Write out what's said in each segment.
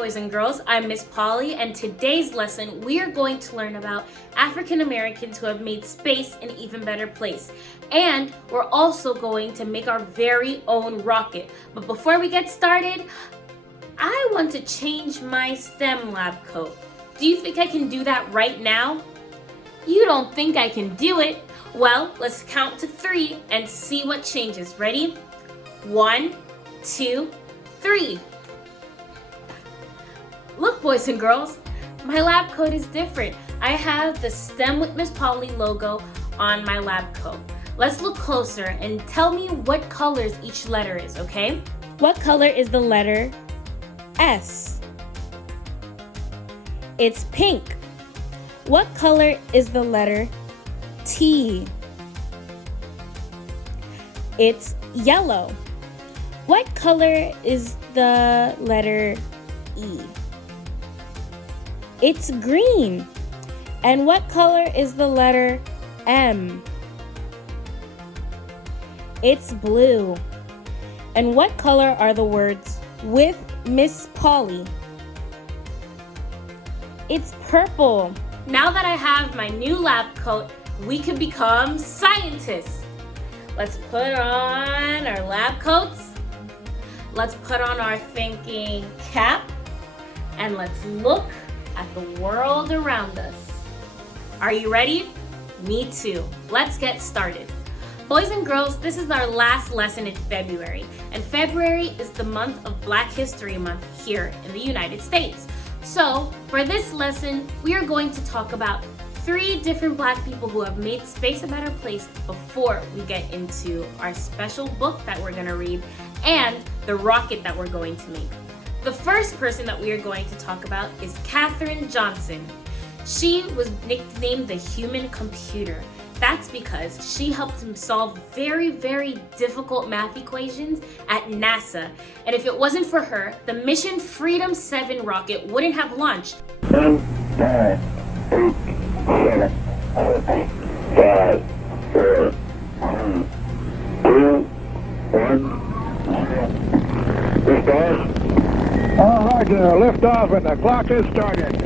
boys and girls, I'm Miss Polly, and today's lesson we are going to learn about African Americans who have made space an even better place. And we're also going to make our very own rocket. But before we get started, I want to change my STEM lab coat. Do you think I can do that right now? You don't think I can do it? Well, let's count to 3 and see what changes. Ready? 1, 2, 3. Look, boys and girls, my lab coat is different. I have the STEM with Miss Polly logo on my lab coat. Let's look closer and tell me what colors each letter is, okay? What color is the letter S? It's pink. What color is the letter T? It's yellow. What color is the letter E? It's green. And what color is the letter M? It's blue. And what color are the words with Miss Polly? It's purple. Now that I have my new lab coat, we can become scientists. Let's put on our lab coats. Let's put on our thinking cap. And let's look at the world around us. Are you ready? Me too. Let's get started. Boys and girls, this is our last lesson in February, and February is the month of Black History Month here in the United States. So, for this lesson, we are going to talk about 3 different Black people who have made space a better place before we get into our special book that we're going to read and the rocket that we're going to make. The first person that we are going to talk about is Kathrine Johnson. She was nicknamed the human computer. That's because she helped him solve very, very difficult math equations at NASA. And if it wasn't for her, the Mission Freedom 7 rocket wouldn't have launched. 10, 9, 8, 7, 6, 5, 4, 3, 2, 1, lift off. All right, lift off and the clock is started.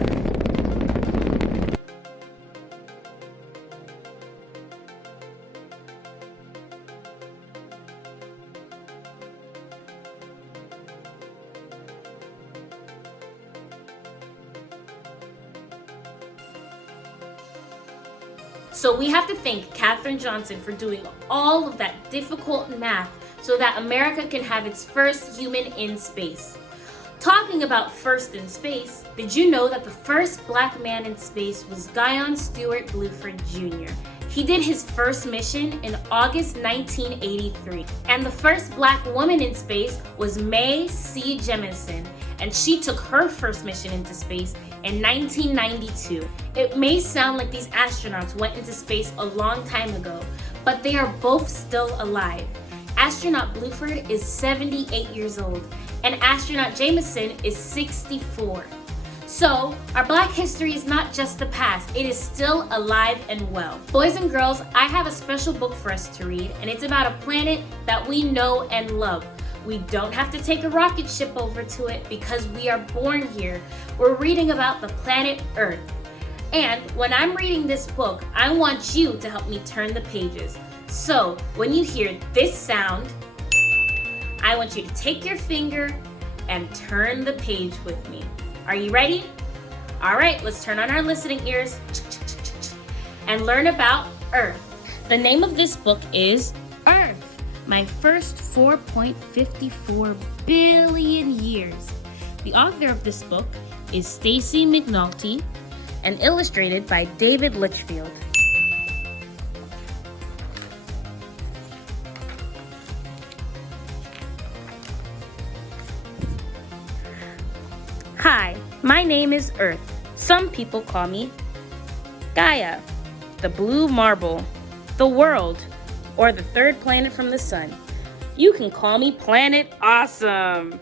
So we have to thank Kathrine Johnson for doing all of that difficult math so that America can have its first human in space. Talking about first in space, did you know that the first Black man in space was Guion Stewart Bluford Jr.? He did his first mission in August 1983. And the first Black woman in space was Mae C. Jemison, and she took her first mission into space in 1992. It may sound like these astronauts went into space a long time ago, but they are both still alive. Astronaut Bluford is 78 years old, and astronaut Jemison is 64. So, our Black history is not just the past, it is still alive and well. Boys and girls, I have a special book for us to read, and it's about a planet that we know and love. We don't have to take a rocket ship over to it because we are born here. We're reading about the planet Earth. And when I'm reading this book, I want you to help me turn the pages. So, when you hear this sound, I want you to take your finger and turn the page with me. Are you ready? All right, let's turn on our listening ears and learn about Earth. The name of this book is Earth, My First 4.54 Billion Years. The author of this book is Stacy McNulty and illustrated by David Litchfield. Hi, my name is Earth. Some people call me Gaia, the blue marble, the world, or the third planet from the sun. You can call me Planet Awesome.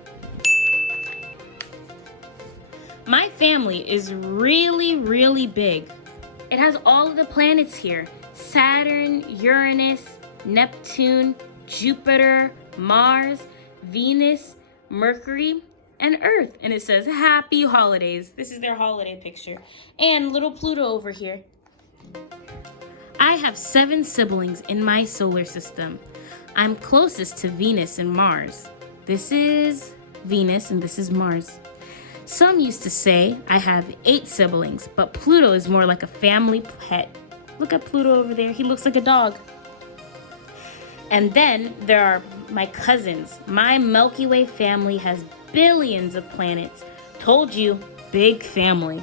My family is really, really big. It has all of the planets here: Saturn, Uranus, Neptune, Jupiter, Mars, Venus, Mercury, and Earth. And it says, Happy Holidays. This is their holiday picture. And little Pluto over here. I have 7 siblings in my solar system. I'm closest to Venus and Mars. This is Venus and this is Mars. Some used to say I have 8 siblings, but Pluto is more like a family pet. Look at Pluto over there. He looks like a dog. And then there are my cousins. My Milky Way family has billions of planets. Told you, big family.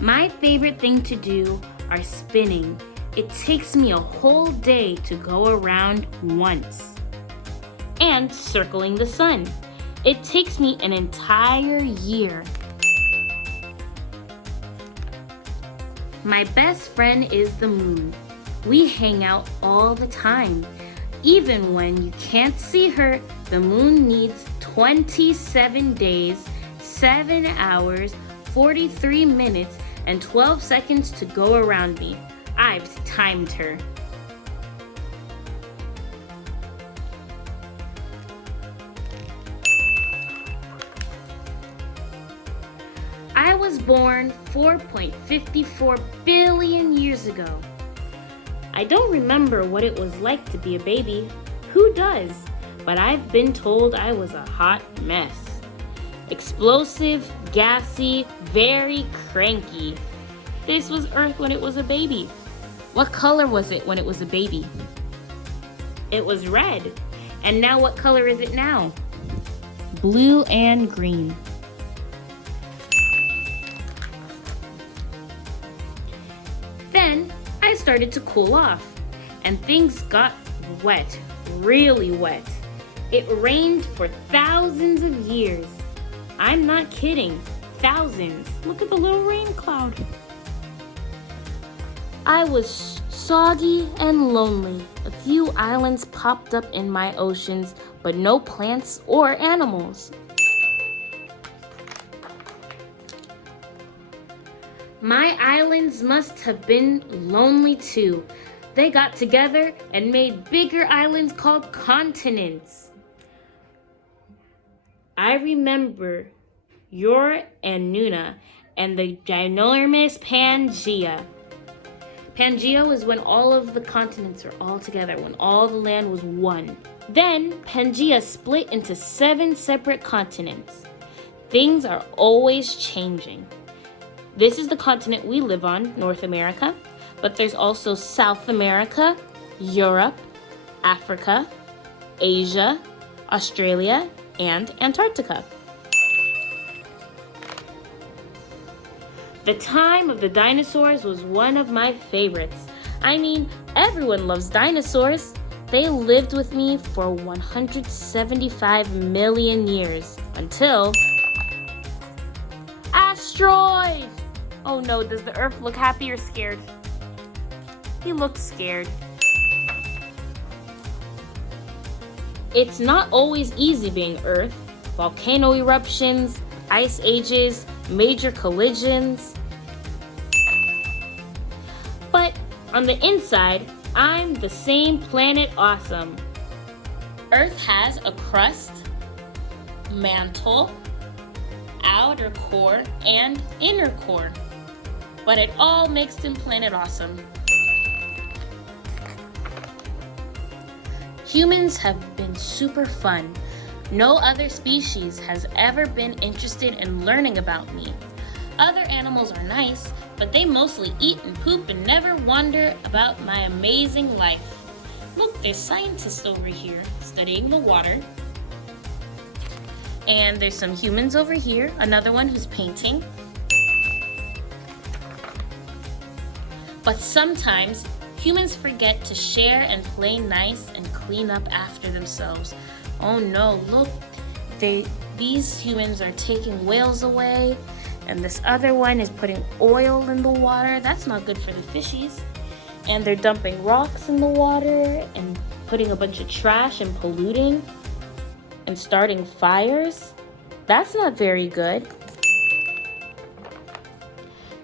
My favorite thing to do are spinning. It takes me a whole day to go around once. And circling the sun. It takes me an entire year. My best friend is the moon. We hang out all the time. Even when you can't see her, the moon needs 27 days, 7 hours, 43 minutes, and 12 seconds to go around me. I've timed her. I was born 4.54 billion years ago. I don't remember what it was like to be a baby. Who does? But I've been told I was a hot mess. Explosive, gassy, very cranky. This was Earth when it was a baby. What color was it when it was a baby? It was red. And now what color is it now? Blue and green. Then I started to cool off and things got wet, really wet. It rained for thousands of years. I'm not kidding, thousands. Look at the little rain cloud. I was soggy and lonely. A few islands popped up in my oceans, but no plants or animals. My islands must have been lonely too. They got together and made bigger islands called continents. I remember Yor and Nuna and the ginormous Pangea. Pangea was when all of the continents were all together, when all the land was one. Then Pangea split into 7 separate continents. Things are always changing. This is the continent we live on, North America, but there's also South America, Europe, Africa, Asia, Australia, and Antarctica. The time of the dinosaurs was one of my favorites. I mean, everyone loves dinosaurs. They lived with me for 175 million years until... Asteroid! Oh no, does the Earth look happy or scared? He looks scared. It's not always easy being Earth. Volcano eruptions, ice ages, major collisions. But on the inside, I'm the same planet awesome. Earth has a crust, mantle, outer core, and inner core. But it all mixed in planet awesome. Humans have been super fun. No other species has ever been interested in learning about me. Other animals are nice, but they mostly eat and poop and never wonder about my amazing life. Look, there's scientists over here studying the water. And there's some humans over here, another one who's painting. But sometimes humans forget to share and play nice and clean up after themselves. Oh no, look, these humans are taking whales away, and this other one is putting oil in the water. That's not good for the fishies. And they're dumping rocks in the water and putting a bunch of trash and polluting and starting fires. That's not very good.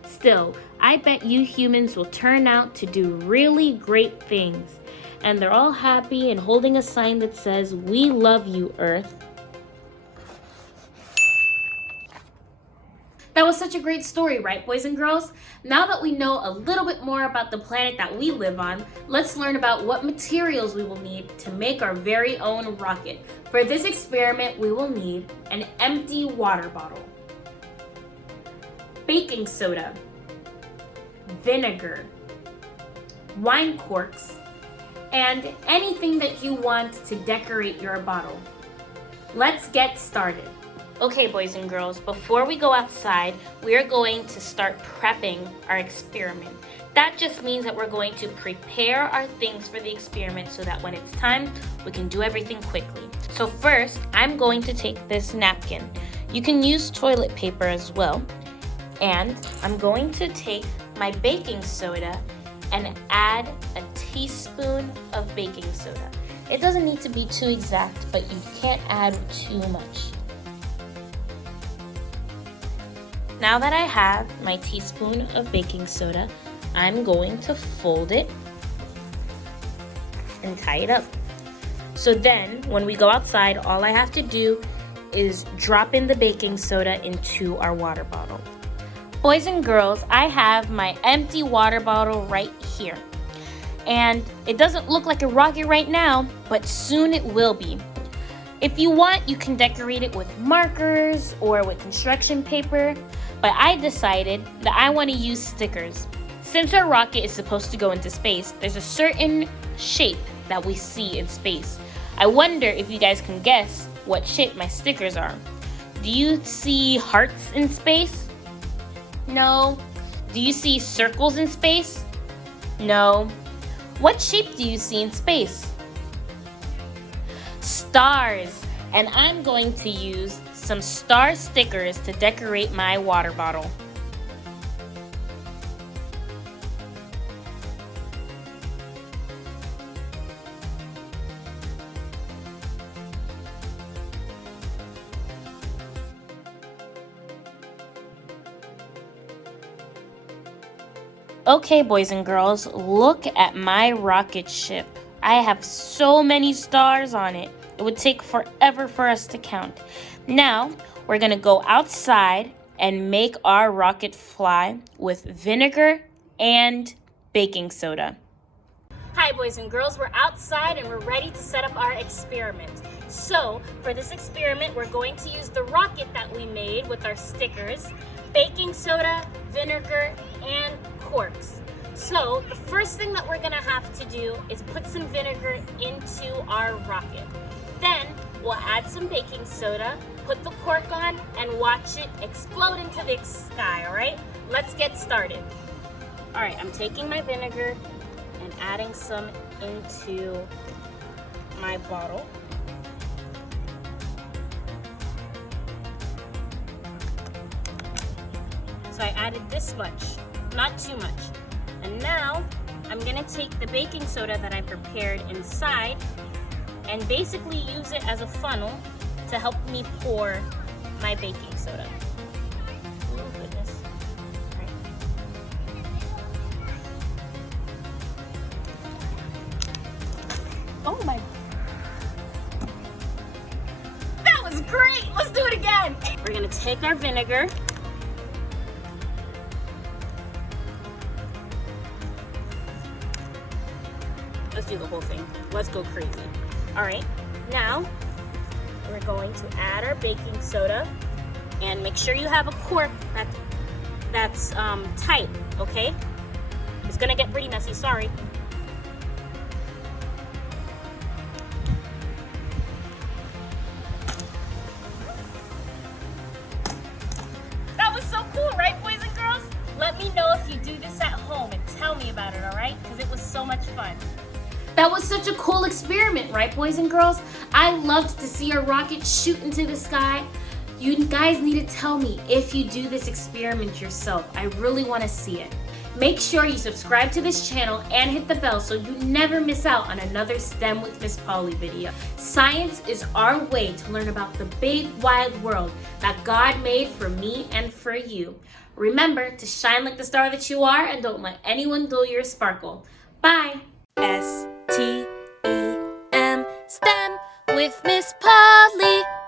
Still, I bet you humans will turn out to do really great things. and they're all happy and holding a sign that says, "We love you, Earth." That was such a great story, right, boys and girls? Now that we know a little bit more about the planet that we live on, let's learn about what materials we will need to make our very own rocket. For this experiment, we will need an empty water bottle, baking soda, vinegar, wine corks, and anything that you want to decorate your bottle. Let's get started. Okay, boys and girls, before we go outside, we are going to start prepping our experiment. That just means that we're going to prepare our things for the experiment so that when it's time, we can do everything quickly. So first, I'm going to take this napkin. You can use toilet paper as well. And I'm going to take my baking soda and add a teaspoon of baking soda. It doesn't need to be too exact, but you can't add too much. Now that I have my teaspoon of baking soda, I'm going to fold it and tie it up. So then, when we go outside, all I have to do is drop in the baking soda into our water bottle. Boys and girls, I have my empty water bottle right here. And it doesn't look like a rocket right now, but soon it will be. If you want, you can decorate it with markers or with construction paper, but I decided that I want to use stickers. Since our rocket is supposed to go into space, there's a certain shape that we see in space. I wonder if you guys can guess what shape my stickers are. Do you see hearts in space? No. Do you see circles in space? No. What shape do you see in space? Stars. And I'm going to use some star stickers to decorate my water bottle. Okay, boys and girls, look at my rocket ship. I have so many stars on it. It would take forever for us to count. Now, we're gonna go outside and make our rocket fly with vinegar and baking soda. Hi, boys and girls, we're outside and we're ready to set up our experiment. So, for this experiment, we're going to use the rocket that we made with our stickers, baking soda, vinegar, and corks. So, the first thing that we're gonna have to do is put some vinegar into our rocket. Then, we'll add some baking soda, put the cork on, and watch it explode into the sky, alright? Let's get started. Alright, I'm taking my vinegar and adding some into my bottle. So I added this much, not too much. And now, I'm gonna take the baking soda that I prepared inside and basically use it as a funnel to help me pour my baking soda. Oh goodness. All right. Oh my. That was great! Let's do it again! We're gonna take our vinegar. Let's do the whole thing. Let's go crazy. All right, now we're going to add our baking soda and make sure you have a cork that's tight, okay? It's gonna get pretty messy, sorry. That was so cool, right, boys and girls? Let me know if you do this at home and tell me about it, all right? Because it was so much fun. That was such a cool experiment, right, boys and girls? I loved to see our rocket shoot into the sky. You guys need to tell me if you do this experiment yourself. I really want to see it. Make sure you subscribe to this channel and hit the bell so you never miss out on another STEM with Miss Polly video. Science is our way to learn about the big, wide world that God made for me and for you. Remember to shine like the star that you are and don't let anyone dull your sparkle. Bye. ST Miss Polly.